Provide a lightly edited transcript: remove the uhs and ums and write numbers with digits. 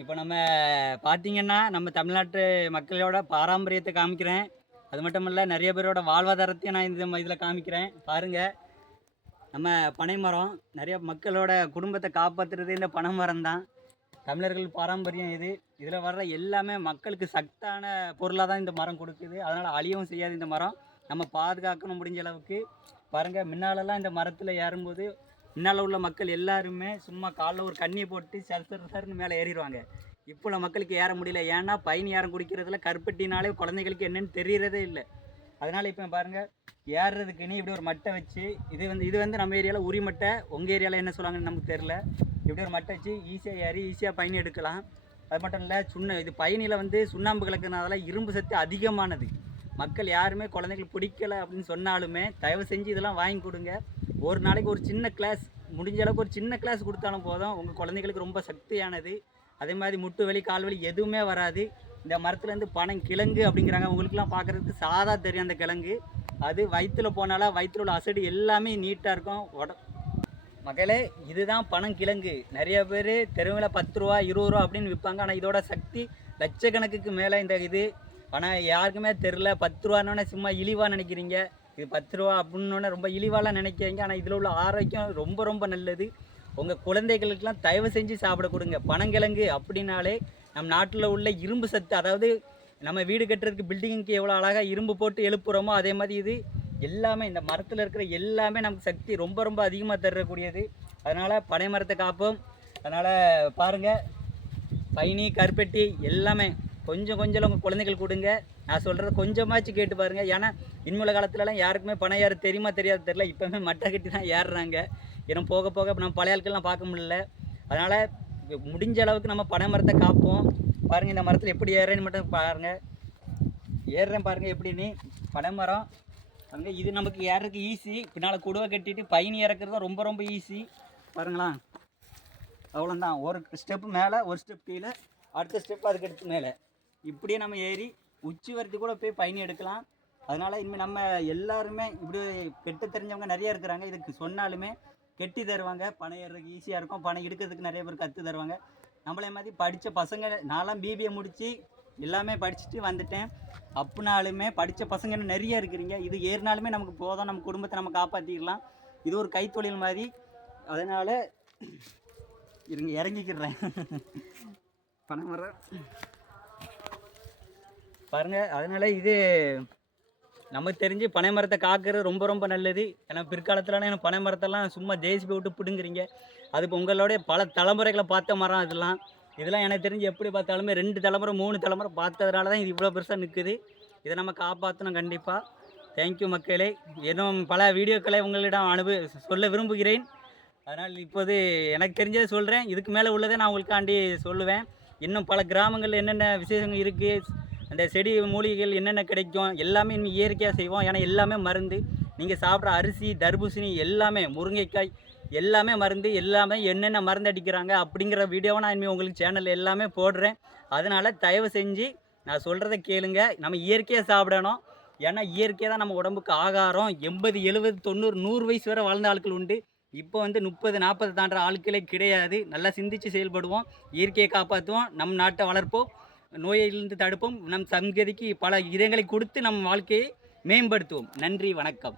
இப்போ நம்ம பார்த்தீங்கன்னா, நம்ம தமிழ்நாட்டு மக்களோட பாரம்பரியத்தை காமிக்கிறேன். அது மட்டும் இல்ல, நெறைய பேரோட வாழ்வாதாரத்தையும் நான் இதில காமிக்கிறேன். பாருங்க, நம்ம பனை மரம் நெறைய மக்களோட குடும்பத்தை காப்பாத்துறதே இந்த பனை மரம் தான். தமிழர்கள் பாரம்பரியம் இது. இதில் வர்ற எல்லாமே மக்களுக்கு சத்தான பொருளாக தான் இந்த மரம் கொடுக்குது. அதனால் அழியவும் செய்யாது இந்த மரம். நம்ம பாதுகாக்கணும் முடிஞ்ச அளவுக்கு. பாருங்க, முன்னாலலாம் இந்த மரத்தில் ஏறும்போது முன்னால் உள்ள மக்கள் எல்லாருமே சும்மா காலில் ஒரு கண்ணியை போட்டு சர்ன்னு மேலே ஏறிடுவாங்க. இப்போ உள்ள மக்களுக்கு ஏற முடியல. ஏன்னா பயணி யாரும் குடிக்கிறதுல கருப்பட்டினாலே குழந்தைகளுக்கு என்னென்னு தெரியறதே இல்லை. அதனால் இப்போ பாருங்கள், ஏறுறதுக்குன்னு இப்படி ஒரு மட்டை வச்சு இது வந்து நம்ம ஏரியாவில் உரி மட்டை, உங்கள் ஏரியாவில் என்ன சொல்லுவாங்கன்னு நமக்கு தெரில. இப்படி ஒரு மட்டை வச்சு ஈஸியாக ஏறி ஈஸியாக பயணி எடுக்கலாம். அது மட்டும் இல்லை, இது பயணியில் வந்து சுண்ணாம்பு கலக்கிறதுனால இரும்பு சத்து அதிகமானது. மக்கள் யாருமே குழந்தைங்களுக்கு பிடிக்கலை அப்படின்னு சொன்னாலுமே தயவு செஞ்சு இதெல்லாம் வாங்கி கொடுங்க. ஒரு நாளைக்கு ஒரு சின்ன கிளாஸ், முடிஞ்ச அளவுக்கு ஒரு சின்ன கிளாஸ் கொடுத்தாலும் போதும். உங்கள் குழந்தைங்களுக்கு ரொம்ப சக்தியானது. அதே மாதிரி முட்டு வலி, கால் வலி எதுவுமே வராது. இந்த மரத்துலேருந்து பனங்கிழங்கு அப்படிங்கிறாங்க. உங்களுக்குலாம் பார்க்குறதுக்கு சாதா தெரியும் அந்த கிழங்கு. அது வயிற்றில் போனாலும் வயிற்றில் உள்ள அசடு எல்லாமே நீட்டாக இருக்கும். மகளே, இதுதான் பனங்கிழங்கு. நிறைய பேர் தெருவில் 10 ரூபா 20 ரூபா அப்படின்னு விற்பாங்க. ஆனால் இதோட சக்தி லட்சக்கணக்குக்கு மேலே இந்த இது. ஆனால் யாருக்குமே தெரில. 10 ரூபான்னொன்னே சும்மா இழிவாக நினைக்கிறீங்க. இது 10 ரூபா அப்படின்னோடனே ரொம்ப இழிவாலாம் நினைக்கிறீங்க. ஆனால் இதில் உள்ள ஆரோக்கியம் ரொம்ப ரொம்ப நல்லது. உங்கள் குழந்தைகளுக்கெல்லாம் தயவு செஞ்சு சாப்பிட கொடுங்க. பனங்கிழங்கு அப்படின்னாலே நம் நாட்டில் உள்ள இரும்பு சத்து, அதாவது நம்ம வீடு கட்டுறதுக்கு பில்டிங்க்கு எவ்வளோ அழகாக இரும்பு போட்டு எழுப்புகிறோமோ அதே மாதிரி இது எல்லாமே இந்த மரத்தில் இருக்கிற எல்லாமே நமக்கு சக்தி ரொம்ப ரொம்ப அதிகமாக தரக்கூடியது. அதனால் பனை மரத்தை காப்போம். அதனால் பாருங்கள், பயணி, கருப்பட்டி எல்லாமே கொஞ்சம் கொஞ்சம் உங்கள் குழந்தைகள் கொடுங்க. நான் சொல்கிறது கொஞ்சமாச்சு கேட்டு பாருங்கள். ஏன்னா இன்முள்ள காலத்துலலாம் யாருக்குமே பனை ஏற தெரியுமா தெரியாது தெரில. இப்போவுமே மட்டை கட்டி தான் ஏறுறாங்க. ஏன்னா போக போக நம்ம பழைய ஆட்கள்லாம் பார்க்க முடியல. அதனால் முடிஞ்ச அளவுக்கு நம்ம பனை மரத்தை காப்போம். பாருங்கள், இந்த மரத்தில் எப்படி ஏறுறேன்னு மட்டும் பாருங்கள். ஏறுறேன் பாருங்கள் எப்படின்னு. பனை மரம் பாருங்கள், இது நமக்கு ஏறுறதுக்கு ஈஸி. பின்னால் குடுவை கட்டிட்டு பயணி இறக்குறது ரொம்ப ரொம்ப ஈஸி. பாருங்களா, அவ்வளோதான். ஒரு ஸ்டெப்பு மேலே, ஒரு ஸ்டெப் கீழே, அடுத்த ஸ்டெப் அதுக்கு எடுத்து மேலே, இப்படியே நம்ம ஏறி உச்சி வரைக்கும் கூட போய் பயணி எடுக்கலாம். அதனால் இனிமேல் நம்ம எல்லாருமே இப்படி கெட்ட தெரிஞ்சவங்க நிறைய இருக்கிறாங்க. இதுக்கு சொன்னாலுமே கெட்டி தருவாங்க. பனை ஏறுறதுக்கு ஈஸியாக இருக்கும். பனை எடுக்கிறதுக்கு நிறைய பேர் கற்று தருவாங்க. நம்மளே மாதிரி படித்த பசங்க, நான்லாம் பிபிஏ முடித்து எல்லாமே படிச்சுட்டு வந்துட்டேன். அப்படினாலுமே படித்த பசங்க நிறைய இருக்கிறீங்க. இது ஏறினாலுமே நமக்கு போதும். நம்ம குடும்பத்தை நம்ம காப்பாற்றிக்கலாம். இது ஒரு கைத்தொழில் மாதிரி. அதனால் இருங்க, இறங்கிக்கிறேன். பனை மரம் பாருங்கள். அதனால் இது நமக்கு தெரிஞ்சு பனை மரத்தை காக்கிறது ரொம்ப ரொம்ப நல்லது. ஏன்னா பிற்காலத்துலலாம் எனக்கு பனை மரத்தெல்லாம் சும்மா ஜேசிபி விட்டு பிடுங்குறீங்க. அது இப்போ உங்களோடைய பல தலைமுறைகளை பார்த்த மரம். இதெல்லாம் எனக்கு தெரிஞ்சு எப்படி பார்த்தாலுமே 2 தலைமுறை 3 தலைமுறை பார்த்ததுனால தான் இது இவ்வளோ பெருசாக நிற்குது. இதை நம்ம காப்பாற்றணும் கண்டிப்பாக. தேங்க்யூ மக்களே. இன்னும் பல வீடியோக்களை உங்களிடம் சொல்ல விரும்புகிறேன். அதனால் இப்போது எனக்கு தெரிஞ்சதை சொல்கிறேன். இதுக்கு மேலே உள்ளதை நான் உங்களுக்காண்டி சொல்லுவேன். இன்னும் பல கிராமங்களில் என்னென்ன விசேஷங்கள் இருக்குது, அந்த செடி மூலிகைகள் என்னென்ன கிடைக்கும், எல்லாமே இன்னும் இயற்கையாக செய்வோம். ஏன்னா எல்லாமே மருந்து. நீங்கள் சாப்பிட்ற அரிசி, தர்பூசணி எல்லாமே, முருங்கைக்காய் எல்லாமே மருந்து. எல்லாமே என்னென்ன மருந்து அடிக்கிறாங்க அப்படிங்கிற வீடியோவை நான் இனிமேல் உங்களுக்கு சேனலில் எல்லாமே போடுறேன். அதனால் தயவு செஞ்சு நான் சொல்கிறத கேளுங்க. நம்ம இயற்கையாக சாப்பிடணும். ஏன்னா இயற்கையாக தான் நம்ம உடம்புக்கு ஆகாரம். 80 70 90 100 வயசு வரை வாழ்ந்த ஆட்கள் உண்டு. இப்போ வந்து 30 40 தாண்டுற ஆட்களே கிடையாது. நல்லா சிந்தித்து செயல்படுவோம். இயற்கையை காப்பாற்றுவோம். நம் நாட்டை வளர்ப்போம். நோயிலிருந்து தடுப்போம். நம் சங்கதிக்கு பல இதயங்களை கொடுத்து நம் வாழ்க்கையை மேம்படுத்துவோம். நன்றி, வணக்கம்.